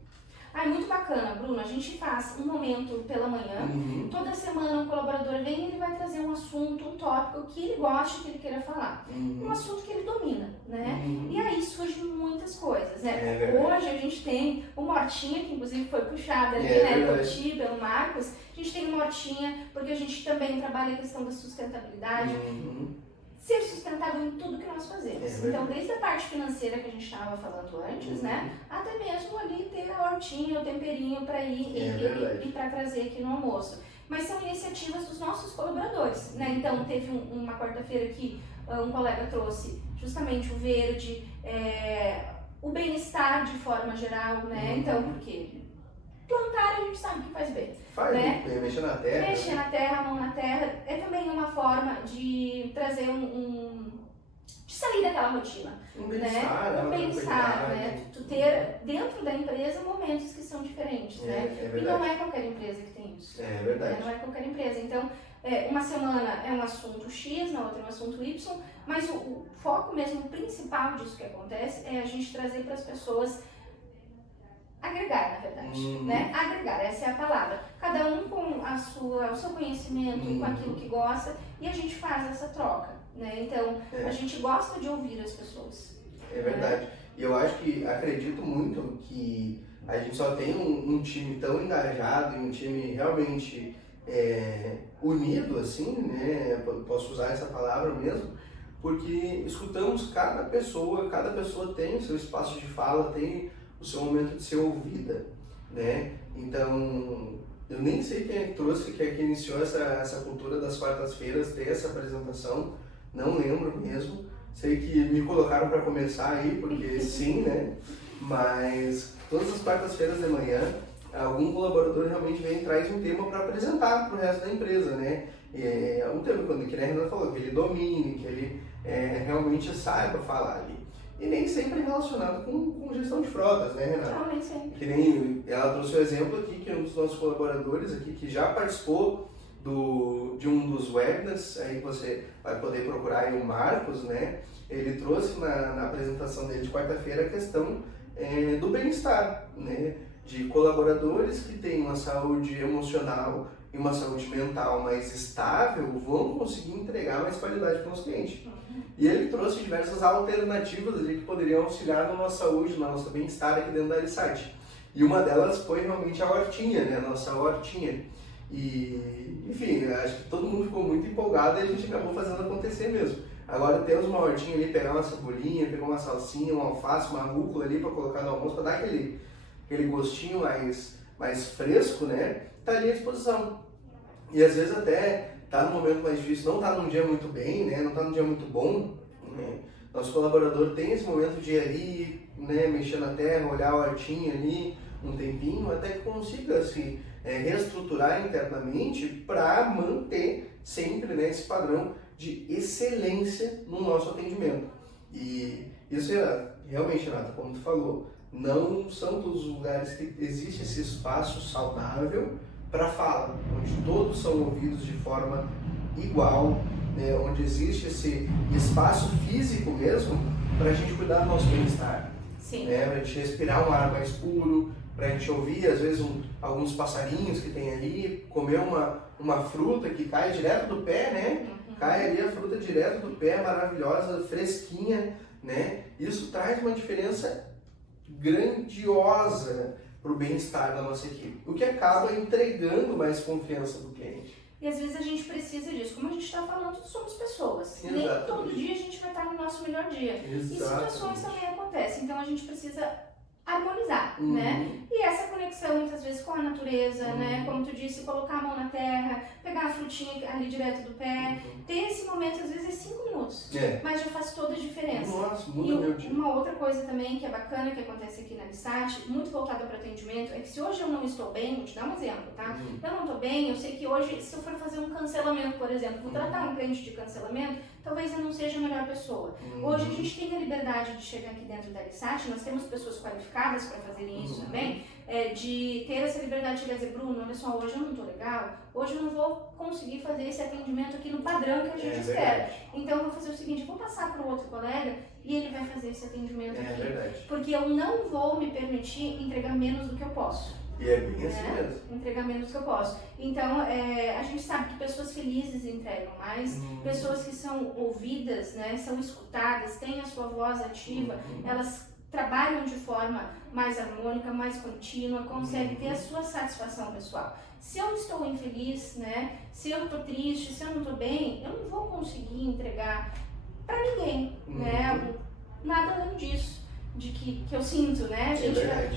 É muito bacana, Bruno. A gente faz um momento pela manhã. Toda semana um colaborador vem e ele vai trazer um assunto, um tópico que ele goste, que ele queira falar. Um assunto que ele domina, né? E aí surgem muitas coisas, né? Hoje a gente tem o Mortinha, que inclusive foi puxada ali, né? Pelo Ti, pelo Marcos. A gente tem o Mortinha, porque a gente também trabalha a questão da sustentabilidade. ser sustentável em tudo que nós fazemos. Então, desde a parte financeira que a gente estava falando antes, né, até mesmo ali ter a hortinha, o temperinho para ir e para trazer aqui no almoço. Mas são iniciativas dos nossos colaboradores, né? Então, teve uma quarta-feira que um colega trouxe justamente o verde, o bem-estar de forma geral, né? Então, porque plantar a gente sabe que faz bem. Faz, né? Mexer na terra. Mexer na terra, a mão na terra, é também uma forma de trazer de sair daquela rotina. Um bem-estar, Um bem-estar, né? Tu ter dentro da empresa momentos que são diferentes, né? E não é qualquer empresa que tem isso. É verdade. Não é qualquer empresa. Então, uma semana é um assunto X, na outra é um assunto Y, mas o foco mesmo, o principal disso que acontece é a gente trazer para as pessoas agregar, na verdade, né? Agregar, essa é a palavra. Cada um com o seu conhecimento, com aquilo que gosta, e a gente faz essa troca, né? Então, a gente gosta de ouvir as pessoas. É verdade. E eu acredito muito que a gente só tem um time tão engajado e um time realmente unido, assim, né? Posso usar essa palavra mesmo, porque escutamos cada pessoa tem o seu espaço de fala, tem o seu momento de ser ouvida, né? Então, eu nem sei quem é que trouxe, quem é que iniciou essa cultura das quartas-feiras, ter essa apresentação, não lembro mesmo. Sei que me colocaram para começar aí, porque sim, né? Mas todas as quartas-feiras de manhã, algum colaborador realmente vem e traz um tema para apresentar para o resto da empresa, né? Um tema, quando que a Renata falou, que ele domine, que ele realmente saiba falar ali. E nem sempre relacionado com gestão de frotas, né, Renata? Não, nem sempre. Que nem ela trouxe o exemplo aqui, que é um dos nossos colaboradores aqui, que já participou de um dos webinars, aí você vai poder procurar aí o Marcos, né? Ele trouxe na apresentação dele de quarta-feira a questão do bem-estar, né? De colaboradores que têm uma saúde emocional e uma saúde mental mais estável vão conseguir entregar mais qualidade para o nosso cliente. E ele trouxe diversas alternativas ali que poderiam auxiliar na nossa saúde, no nosso bem-estar aqui dentro da Alisat. E uma delas foi realmente a hortinha, né? A nossa hortinha. E, enfim, acho que todo mundo ficou muito empolgado e a gente acabou fazendo acontecer mesmo. Agora temos uma hortinha ali, pegar uma cebolinha, pegar uma salsinha, uma alface, uma rúcula ali para colocar no almoço, para dar aquele gostinho mais fresco, né? Tá ali à disposição. E às vezes até tá num momento mais difícil, não tá num dia muito bem, né? Não tá num dia muito bom, né? Nosso colaborador tem esse momento de ir ali, né? Mexer na terra, olhar a hortinha ali um tempinho, até que consiga se reestruturar internamente para manter sempre, né, esse padrão de excelência no nosso atendimento. E isso realmente, Renata, como tu falou, não são todos os lugares que existe esse espaço saudável para fala, onde todos são ouvidos de forma igual, né, onde existe esse espaço físico mesmo para a gente cuidar do nosso bem-estar. Sim. Né, para a gente respirar um ar mais puro, para a gente ouvir às vezes alguns passarinhos que tem ali, comer uma fruta que cai direto do pé, né? Cai ali a fruta direto do pé, maravilhosa, fresquinha, né? Isso traz uma diferença grandiosa para o bem-estar da nossa equipe, o que acaba entregando mais confiança do cliente. E às vezes a gente precisa disso. Como a gente está falando, somos pessoas. Exatamente. Nem todo dia a gente vai estar no nosso melhor dia. Exatamente. E situações também acontecem. Então a gente precisa harmonizar, né? E essa conexão muitas vezes com a natureza, né? Como tu disse, colocar a mão na terra, pegar a frutinha ali direto do pé, ter esse momento, às vezes é 5 minutos, mas já faz toda a diferença. Nossa, muda e meu dia. Uma outra coisa também que é bacana que acontece aqui na Alisat, muito voltada para atendimento, é que se hoje eu não estou bem, vou te dar um exemplo, tá? Eu não estou bem, eu sei que hoje, se eu for fazer um cancelamento, por exemplo, vou tratar um cliente de cancelamento, talvez eu não seja a melhor pessoa. Hoje a gente tem a liberdade de chegar aqui dentro da Alisat, nós temos pessoas qualificadas para fazerem isso também, de ter essa liberdade de dizer, Bruno, olha só, hoje eu não estou legal, hoje eu não vou conseguir fazer esse atendimento aqui no padrão que a gente espera. Então eu vou fazer o seguinte, eu vou passar para o outro colega e ele vai fazer esse atendimento aqui. Verdade. Porque eu não vou me permitir entregar menos do que eu posso. E é bem assim mesmo. Entregar menos do que eu posso. Então, a gente sabe que pessoas felizes entregam mais, pessoas que são ouvidas, né, são escutadas, têm a sua voz ativa, elas trabalham de forma mais harmônica, mais contínua, conseguem ter a sua satisfação pessoal. Se eu estou infeliz, né, se eu estou triste, se eu não estou bem, eu não vou conseguir entregar para ninguém, né? Nada além disso, de que eu sinto, né?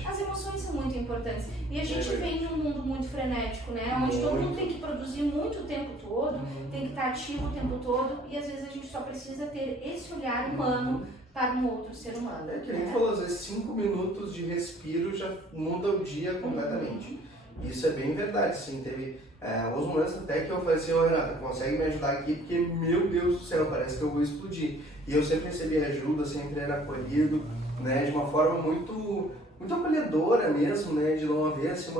As emoções são muito importantes. E a gente vem de um mundo muito frenético, né? Onde todo mundo tem que produzir muito o tempo todo, tem que estar ativo o tempo todo, e às vezes a gente só precisa ter esse olhar humano para um outro ser humano. É que nem falou, às vezes 5 minutos de respiro já muda o dia completamente. Isso é bem verdade, sim. Teve alguns momentos até que eu falei assim, Renata, consegue me ajudar aqui? Porque, meu Deus do céu, parece que eu vou explodir. E eu sempre recebi ajuda, sempre era acolhido, né, de uma forma muito acolhedora mesmo, né, de não haver assim,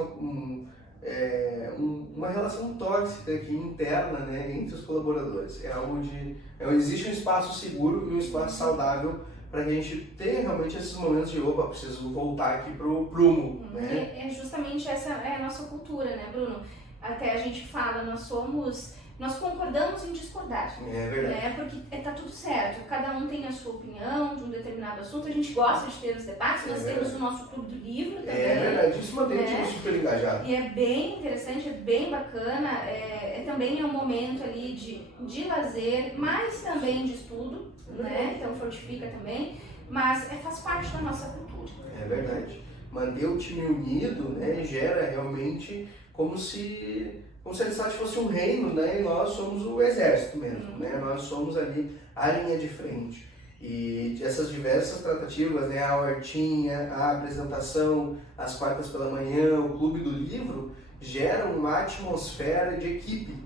uma relação tóxica aqui interna, né, entre os colaboradores. É algo existe um espaço seguro e um espaço saudável para que a gente tenha realmente esses momentos de opa, preciso voltar aqui pro prumo, né? É justamente essa é a nossa cultura, né, Bruno? Até a gente fala, nós concordamos em discordar. É verdade. Né? Porque tá tudo certo, cada um tem a sua opinião de um determinado assunto, a gente gosta de ter os debates, nós temos o nosso clube do livro também. É verdade, isso mantém o time super engajado. E é bem interessante, é bem bacana, também é um momento ali de lazer, mas também de estudo, né? Então fortifica também, mas faz parte da nossa cultura. É verdade. Manter o time unido, né, gera realmente como se a Alisat fosse um reino, né, e nós somos o exército mesmo, né, nós somos ali a linha de frente. E essas diversas tratativas, né, a hortinha, a apresentação, as quartas pela manhã, o clube do livro, geram uma atmosfera de equipe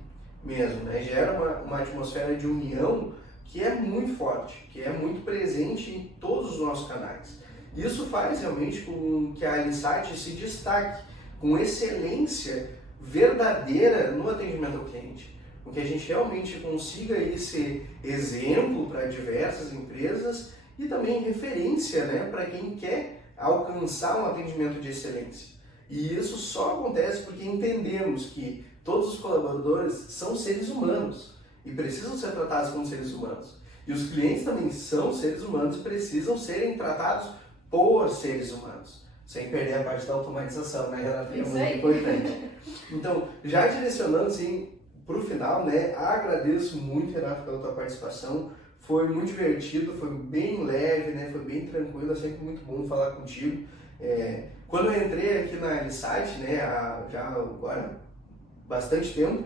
mesmo, né, gera uma atmosfera de união que é muito forte, que é muito presente em todos os nossos canais. Isso faz realmente com que a Alisat se destaque com excelência verdadeira no atendimento ao cliente, com que a gente realmente consiga aí ser exemplo para diversas empresas e também referência, né, para quem quer alcançar um atendimento de excelência. E isso só acontece porque entendemos que todos os colaboradores são seres humanos e precisam ser tratados como seres humanos. E os clientes também são seres humanos e precisam serem tratados por seres humanos. Sem perder a parte da automatização, né, Renata? Que é muito importante. Então, já direcionando assim para o final, né, agradeço muito, Renata, pela tua participação. Foi muito divertido, foi bem leve, né, foi bem tranquilo, é sempre muito bom falar contigo. Quando eu entrei aqui na Alisat, né, já agora bastante tempo,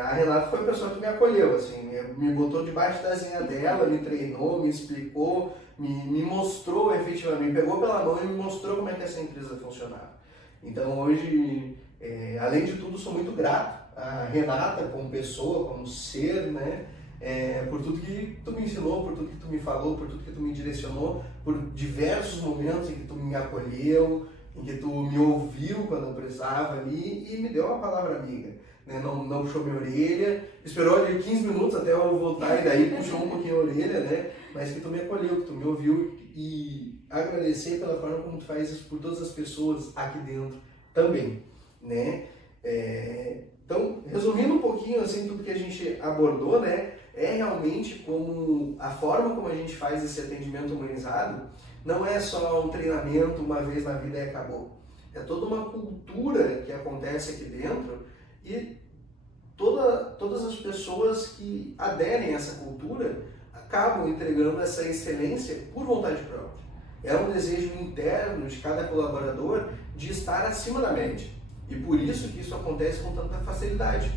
a Renata foi a pessoa que me acolheu, assim, me botou debaixo da asinha dela, me treinou, me explicou, me mostrou efetivamente, me pegou pela mão e me mostrou como é que essa empresa funcionava. Então hoje, além de tudo, sou muito grato a Renata como pessoa, como ser, né, por tudo que tu me ensinou, por tudo que tu me falou, por tudo que tu me direcionou, por diversos momentos em que tu me acolheu, em que tu me ouviu quando eu precisava ali e me deu uma palavra amiga. Né? Não puxou minha orelha, esperou ali 15 minutos até eu voltar e daí puxou um pouquinho a orelha, né? Mas que tu me acolheu, que tu me ouviu e agradecer pela forma como tu faz isso por todas as pessoas aqui dentro também, né? Então, resumindo um pouquinho assim tudo que a gente abordou, né? É realmente como a forma como a gente faz esse atendimento humanizado não é só um treinamento uma vez na vida e acabou. É toda uma cultura que acontece aqui dentro e todas as pessoas que aderem a essa cultura acabam entregando essa excelência por vontade própria. É um desejo interno de cada colaborador de estar acima da média. E por isso que isso acontece com tanta facilidade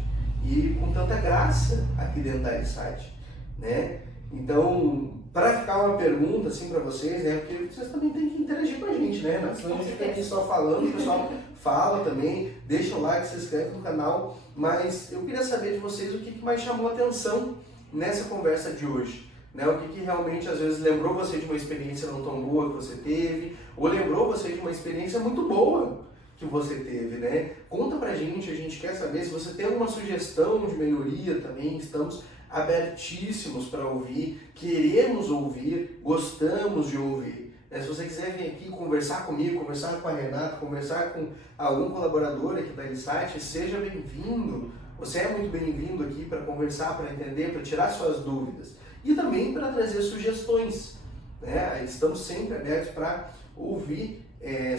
e com tanta graça aqui dentro da Alisat, né? Então, para ficar uma pergunta assim para vocês, né? Porque vocês também têm que interagir com a gente, né? Senão a gente fica aqui só falando, o pessoal fala também, deixa o like, se inscreve no canal, mas eu queria saber de vocês o que mais chamou a atenção nessa conversa de hoje. Né? O que realmente às vezes lembrou você de uma experiência não tão boa que você teve, ou lembrou você de uma experiência muito boa que você teve, né? Conta pra gente, a gente quer saber. Se você tem alguma sugestão de melhoria também, estamos abertíssimos para ouvir, queremos ouvir, gostamos de ouvir. Se você quiser vir aqui conversar comigo, conversar com a Renata, conversar com algum colaborador aqui da Alisat, seja bem-vindo. Você é muito bem-vindo aqui para conversar, para entender, para tirar suas dúvidas. E também para trazer sugestões. Né? Estamos sempre abertos para ouvir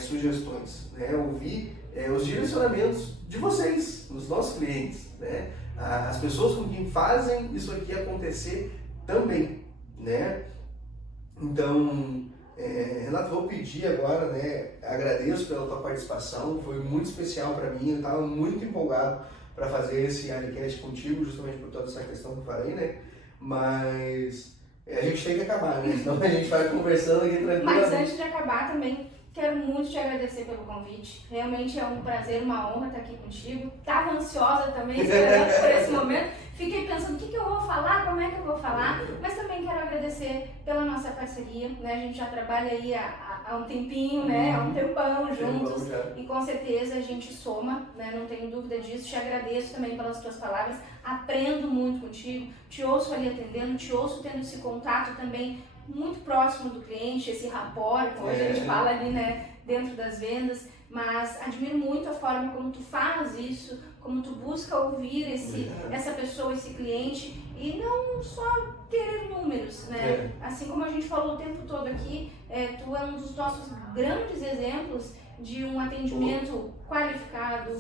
sugestões, né? Ouvir os direcionamentos de vocês, dos nossos clientes, né? As pessoas com quem fazem isso aqui acontecer também. né? Então, Renato, vou pedir agora, né? Agradeço pela tua participação, foi muito especial para mim, eu estava muito empolgado para fazer esse AliCast contigo, justamente por toda essa questão que eu falei, né? Mas a gente tem que acabar, né? Então a gente vai conversando aqui tranquilo. Mas antes de acabar também, quero muito te agradecer pelo convite. Realmente é um prazer, uma honra estar aqui contigo. Estava ansiosa também, esperando por esse momento. Fiquei pensando o que eu vou falar, como é que eu vou falar, mas também quero agradecer pela nossa parceria, né? A gente já trabalha aí há um tempinho, né? Há um tempão juntos e com certeza a gente soma, né? Não tenho dúvida disso. Te agradeço também pelas tuas palavras, aprendo muito contigo, te ouço ali atendendo, te ouço tendo esse contato também muito próximo do cliente, esse rapport, como a gente fala ali, né? Dentro das vendas, mas admiro muito a forma como tu faz isso, como tu busca ouvir essa pessoa, esse cliente e não só ter números, né? Assim como a gente falou o tempo todo aqui, tu é um dos nossos grandes exemplos de um atendimento qualificado,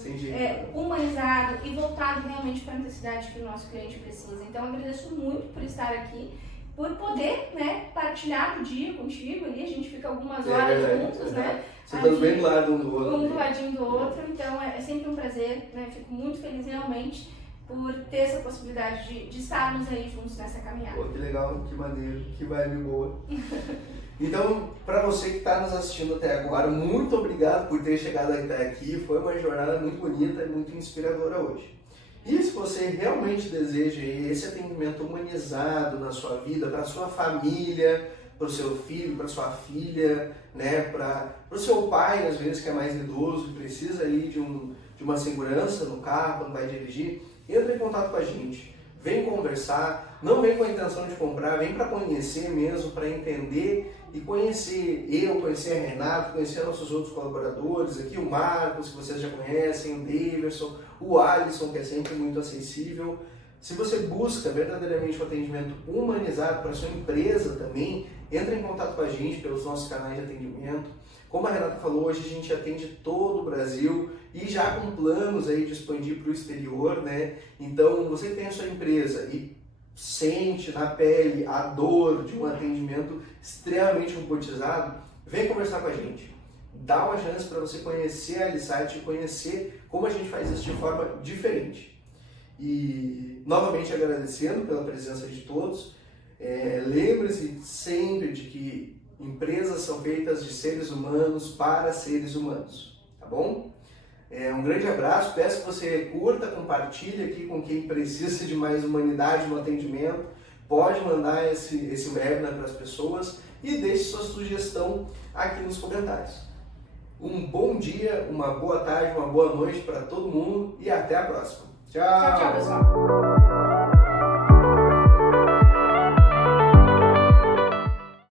humanizado e voltado realmente para a necessidade que o nosso cliente precisa. Então, eu agradeço muito por estar aqui, por poder, né, partilhar o dia contigo ali, a gente fica algumas horas juntos, né? Você tá bem do lado um do outro. Um do ladinho do outro, então é sempre um prazer, né? Fico muito feliz realmente por ter essa possibilidade de estarmos aí juntos nessa caminhada. Pô, que legal, que maneiro, que vibe boa. Então, para você que está nos assistindo até agora, muito obrigado por ter chegado até aqui, foi uma jornada muito bonita e muito inspiradora hoje. E se você realmente deseja esse atendimento humanizado na sua vida, para a sua família, para o seu filho, para sua filha, né, para o seu pai, às vezes, que é mais idoso e precisa aí de uma segurança no carro, quando vai dirigir, entra em contato com a gente. Vem conversar, não vem com a intenção de comprar, vem para conhecer mesmo, para entender e conhecer conhecer a Renata, conhecer nossos outros colaboradores aqui, o Marcos, que vocês já conhecem, o Daverson, o Alisson, que é sempre muito acessível. Se você busca verdadeiramente um atendimento humanizado para sua empresa também, entre em contato com a gente pelos nossos canais de atendimento. Como a Renata falou, hoje a gente atende todo o Brasil e já com planos aí de expandir para o exterior, né? Então, você que tem a sua empresa e sente na pele a dor de um atendimento extremamente robotizado, vem conversar com a gente. Dá uma chance para você conhecer a AliSite e conhecer como a gente faz isso de forma diferente. E, novamente, agradecendo pela presença de todos. Lembre-se sempre de que empresas são feitas de seres humanos para seres humanos, tá bom? Um grande abraço, peço que você curta, compartilhe aqui com quem precisa de mais humanidade no atendimento, pode mandar esse webinar para as pessoas e deixe sua sugestão aqui nos comentários. Um bom dia, uma boa tarde, uma boa noite para todo mundo e até a próxima. Tchau! Tchau, pessoal!